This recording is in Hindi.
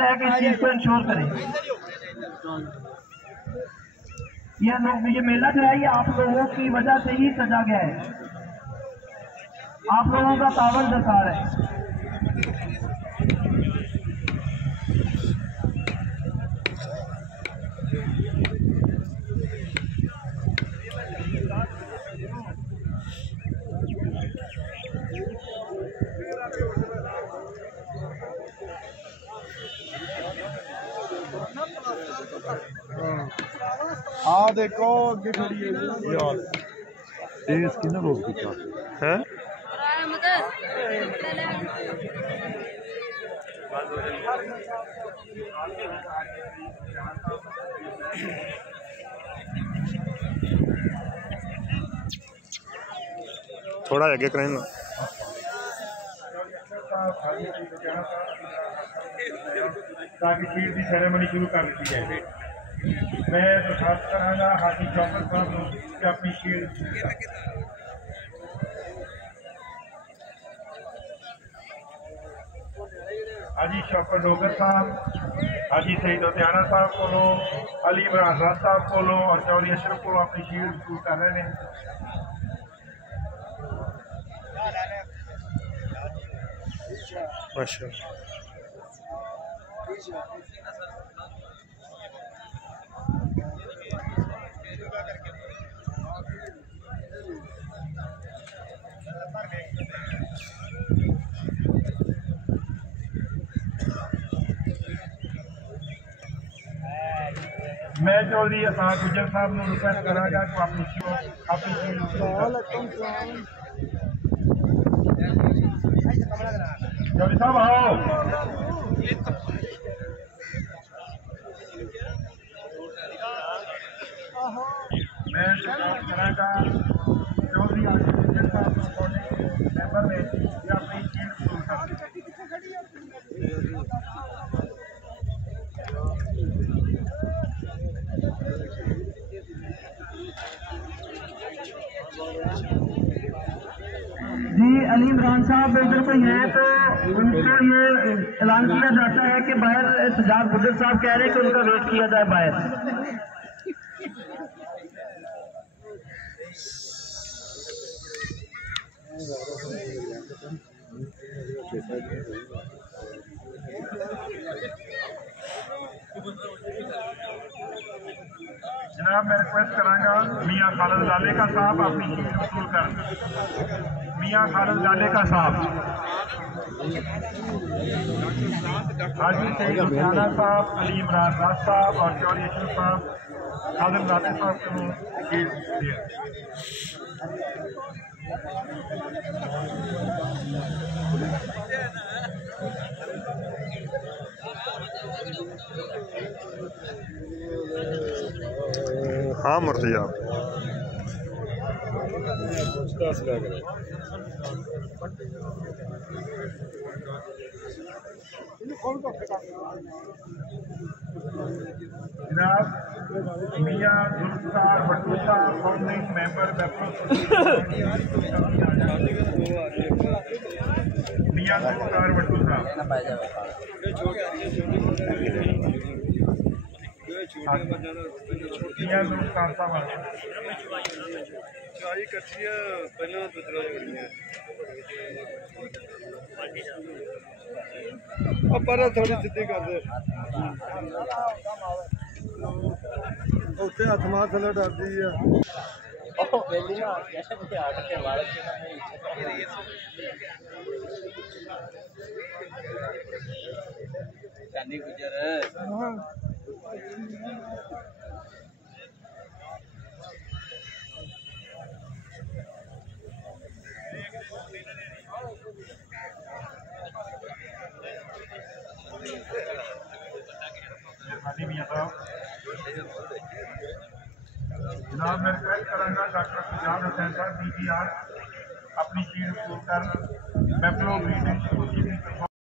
रिक्वेस्ट है कि इस चीज को इंश्योर करें। ये मेला जो है ये आप लोगों की वजह से ही सजा गया है, आप लोगों का तावन दरकार है। हाँ देखो अगे खड़ी है यार, इसकी ना रोक दिखा है। थोड़ा आगे करें ना। ताकि शीट की सेरेमनी शुरू कर दी जाए। मैं दरखास्त करांगा हाजी चौकर साहब की अपनी शीट। हाजी शौकत डोगर साहब, हाजी सईद लुधियाना साहब को, अली इमरान राज साहब को और चौधरी अशरफ को अपनी शीट शुरू कर रहे हैं। अच्छा मैं चौधरी असान गुजर साहब को रिक्वेस्ट करांगा कि अपनी चौधरी साहब आओ। मैं रिक्वेस्ट करांगा चौधरी गुजर साहब मेंबर ने अपनी शीट शुरू कर दी। जी अली इमरान साहब इधर कोई है तो उनको ये ऐलान किया जाता है कि बाहर सजाद गुजर साहब कह रहे हैं कि उनका वेट किया जाए बाहर। जनाब मैं रिक्वेस्ट करांगा मियाँ खालिद लालेका साहब अपनी शीट वसूल कर। मियाँ खालिद लालेका साहब, हाजी सईद लुधियाना साहब, अली इमरान राज साहब और चौधरी अशरफ साहब खालिद लाले साहब को शीट दिए। हाँ मुर्तजा जनाब मियाँ जुल्फकार भट्टू साहब फाउंडिंग मेंबर मियाँ जुल्फकार भट्टू साहब, मियाँ जुल्फकार साहब पर थोड़ी सीधी कर दे उत्ते हथ मार थले डरदी है। जनाब मैं रिक्वेस्ट करांगा डॉक्टर सजाद हुसैन साहब DGR अपनी शीट वसूल कर मैप्लो ब्रीडिंग